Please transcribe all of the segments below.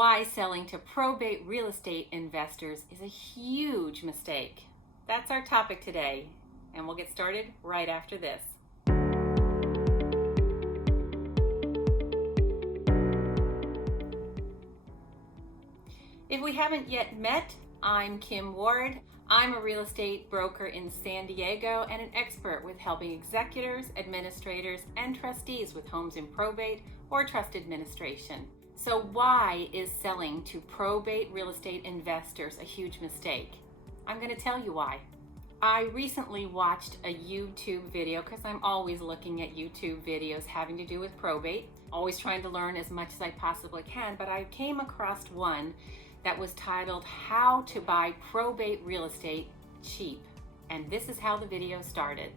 why selling to probate real estate investors is a huge mistake. That's our topic today, and we'll get started right after this. If we haven't yet met, I'm KimWard. I'm a real estate broker in San Diego and an expert with helping executors, administrators, and trustees with homes in probate or trust administration. So why is selling to probate real estate investors a huge mistake? I'm going to tell you why. I recently watched a YouTube video, because I'm always looking at YouTube videos having to do with probate, always trying to learn as much as I possibly can, but I came across one that was titled How to Buy Probate Real Estate Cheap. And this is how the video started.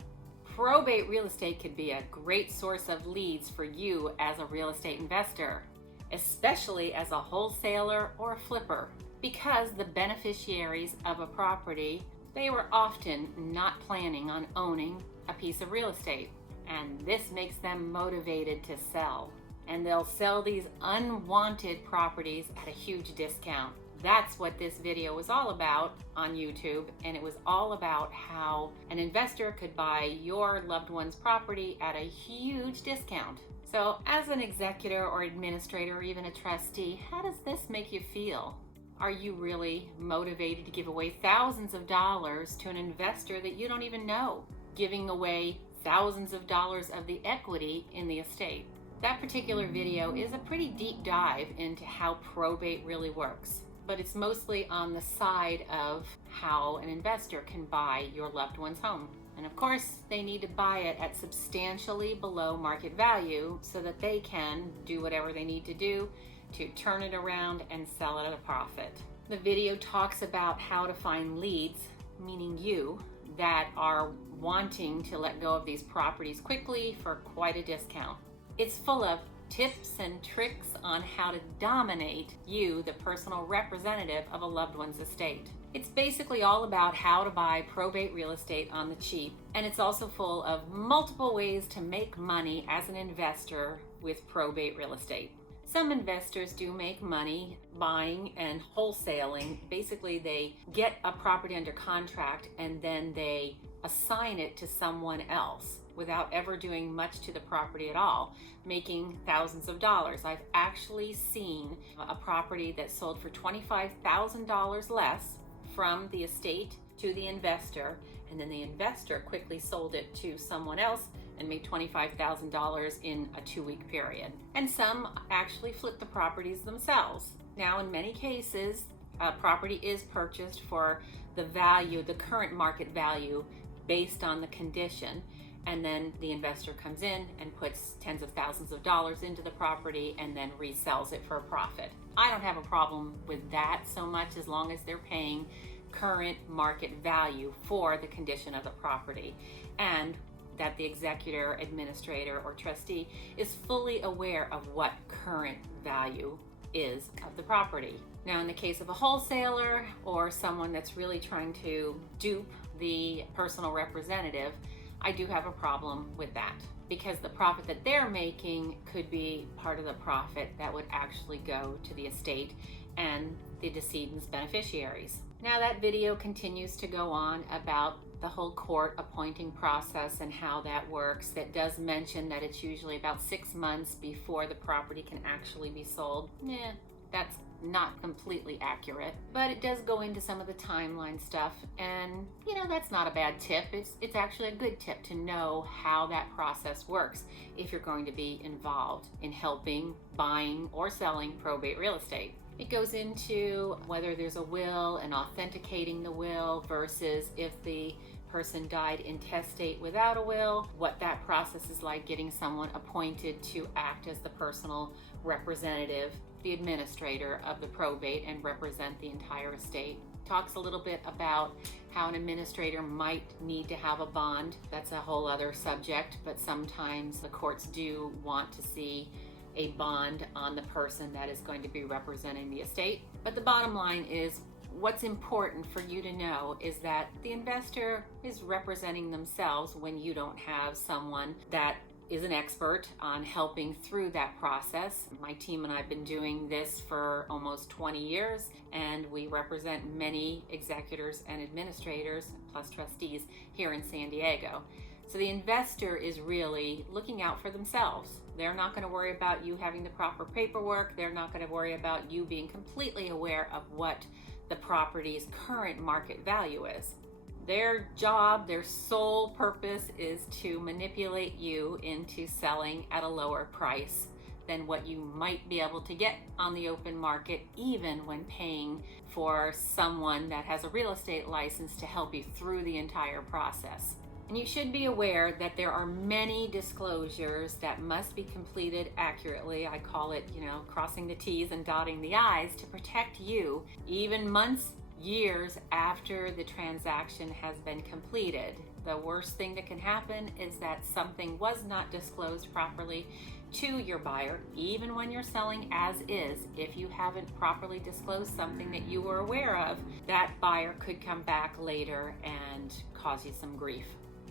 Probate real estate could be a great source of leads for you as a real estate investor, especially as a wholesaler or a flipper, because the beneficiaries of a property, they were often not planning on owning a piece of real estate, and this makes them motivated to sell. And they'll sell these unwanted properties at a huge discount. That's what this video was all about on YouTube, and it was all about how an investor could buy your loved one's property at a huge discount. So as an executor or administrator or even a trustee, how does this make you feel? Are you really motivated to give away thousands of dollars to an investor that you don't even know, giving away thousands of dollars of the equity in the estate? That particular video is a pretty deep dive into how probate really works, but it's mostly on the side of how an investor can buy your loved one's home. And of course, they need to buy it at substantially below market value so that they can do whatever they need to do to turn it around and sell it at a profit. The video talks about how to find leads, meaning you, that are wanting to let go of these properties quickly for quite a discount. It's full of tips and tricks on how to dominate you, the personal representative of a loved one's estate. It's basically all about how to buy probate real estate on the cheap, and it's also full of multiple ways to make money as an investor with probate real estate. Some investors do make money buying and wholesaling. Basically, they get a property under contract and then they assign it to someone else without ever doing much to the property at all, making thousands of dollars. I've actually seen a property that sold for $25,000 less from the estate to the investor, and then the investor quickly sold it to someone else and made $25,000 in a 2-week period. And some actually flip the properties themselves. Now, in many cases, a property is purchased for the value, the current market value, based on the condition, and then the investor comes in and puts tens of thousands of dollars into the property and then resells it for a profit. I don't have a problem with that so much, as long as they're paying current market value for the condition of the property, and that the executor, administrator, or trustee is fully aware of what current value is of the property. Now, in the case of a wholesaler or someone that's really trying to dupe the personal representative, I do have a problem with that, because the profit that they're making could be part of the profit that would actually go to the estate and the decedent's beneficiaries. Now, that video continues to go on about the whole court appointing process and how that works. That does mention that it's usually about 6 months before the property can actually be sold. That's not completely accurate, but it does go into some of the timeline stuff, and that's not a bad tip. It's actually a good tip to know how that process works if you're going to be involved in helping buying or selling probate real estate. It goes into whether there's a will and authenticating the will versus if the person died intestate without a will, what that process is like, getting someone appointed to act as the personal representative, the administrator of the probate, and represent the entire estate. Talks a little bit about how an administrator might need to have a bond. That's a whole other subject, but sometimes the courts do want to see a bond on the person that is going to be representing the estate. But the bottom line is, what's important for you to know is that the investor is representing themselves when you don't have someone that is an expert on helping through that process. My team and I have been doing this for almost 20 years, and we represent many executors and administrators, plus trustees, here in San Diego. So the investor is really looking out for themselves. They're not going to worry about you having the proper paperwork. They're not going to worry about you being completely aware of what the property's current market value is. Their job, their sole purpose is to manipulate you into selling at a lower price than what you might be able to get on the open market, even when paying for someone that has a real estate license to help you through the entire process. And you should be aware that there are many disclosures that must be completed accurately. I call it, crossing the T's and dotting the I's to protect you, even months, years after the transaction has been completed. The worst thing that can happen is that something was not disclosed properly to your buyer, even when you're selling as is. If you haven't properly disclosed something that you were aware of, that buyer could come back later and cause you some grief.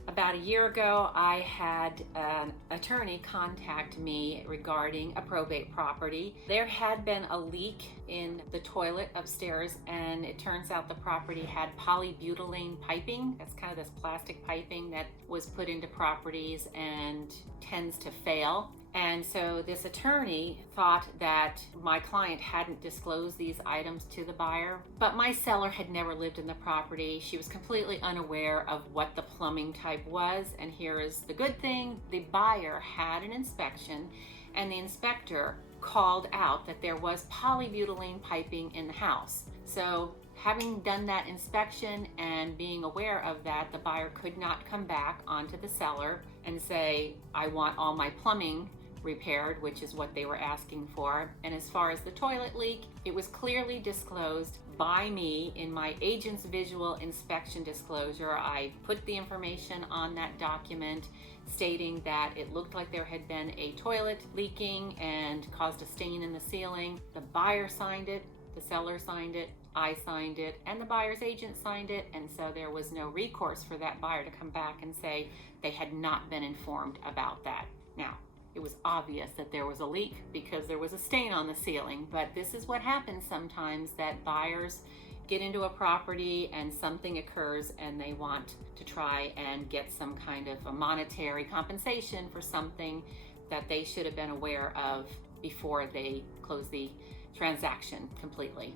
About a year ago, I had an attorney contact me regarding a probate property. There had been a leak in the toilet upstairs, and it turns out the property had polybutylene piping. That's kind of this plastic piping that was put into properties and tends to fail. And so this attorney thought that my client hadn't disclosed these items to the buyer, but my seller had never lived in the property. She was completely unaware of what the plumbing type was. And here is the good thing: the buyer had an inspection, and the inspector called out that there was polybutylene piping in the house. So having done that inspection and being aware of that, the buyer could not come back onto the seller and say, I want all my plumbing repaired, which is what they were asking for. And as far as the toilet leak, it was clearly disclosed by me in my agent's visual inspection disclosure. I put the information on that document stating that it looked like there had been a toilet leaking and caused a stain in the ceiling. The buyer signed it, the seller signed it, I signed it, and the buyer's agent signed it, and so there was no recourse for that buyer to come back and say they had not been informed about that. Now, it was obvious that there was a leak because there was a stain on the ceiling, but this is what happens sometimes, that buyers get into a property and something occurs and they want to try and get some kind of a monetary compensation for something that they should have been aware of before they closed the transaction completely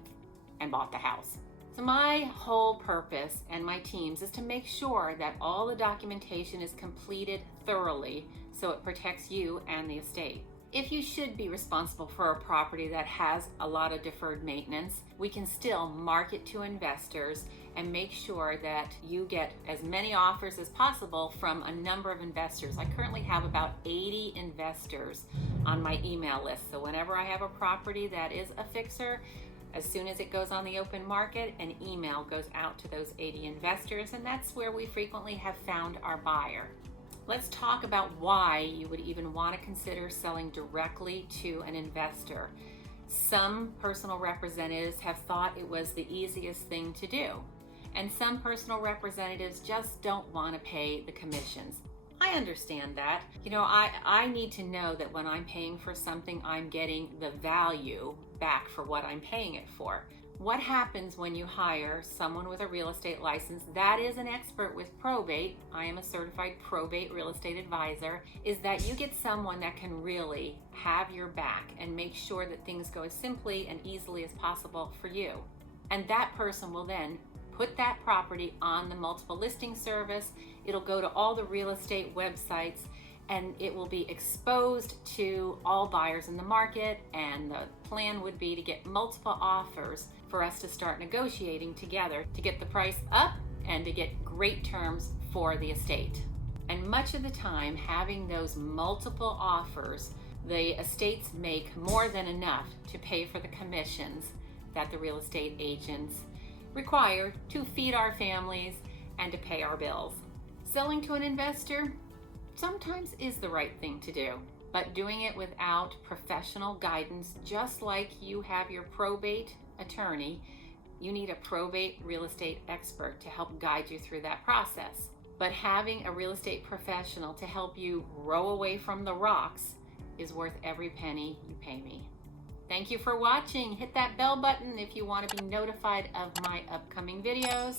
and bought the house. So my whole purpose and my team's is to make sure that all the documentation is completed thoroughly so it protects you and the estate. If you should be responsible for a property that has a lot of deferred maintenance, we can still market to investors and make sure that you get as many offers as possible from a number of investors. I currently have about 80 investors on my email list. So whenever I have a property that is a fixer, as soon as it goes on the open market, an email goes out to those 80 investors, and that's where we frequently have found our buyer. Let's talk about why you would even want to consider selling directly to an investor. Some personal representatives have thought it was the easiest thing to do, and some personal representatives just don't want to pay the commissions. I understand that. I need to know that when I'm paying for something, I'm getting the value back for what I'm paying it for. What happens when you hire someone with a real estate license that is an expert with probate? I am a certified probate real estate advisor. Is that you get someone that can really have your back and make sure that things go as simply and easily as possible for you. And that person will then put that property on the multiple listing service. It'll go to all the real estate websites, and it will be exposed to all buyers in the market. And the plan would be to get multiple offers for us to start negotiating together to get the price up and to get great terms for the estate. And much of the time, having those multiple offers, the estates make more than enough to pay for the commissions that the real estate agents require to feed our families and to pay our bills. Selling to an investor sometimes is the right thing to do, but doing it without professional guidance, just like you have your probate attorney, you need a probate real estate expert to help guide you through that process. But having a real estate professional to help you row away from the rocks is worth every penny you pay me. Thank you for watching. Hit that bell button if you want to be notified of my upcoming videos,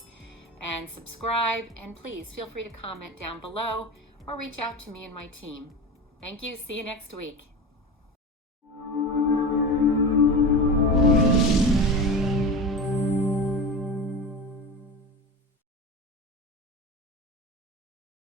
and subscribe, and please feel free to comment down below or reach out to me and my team. Thank you. See you next week.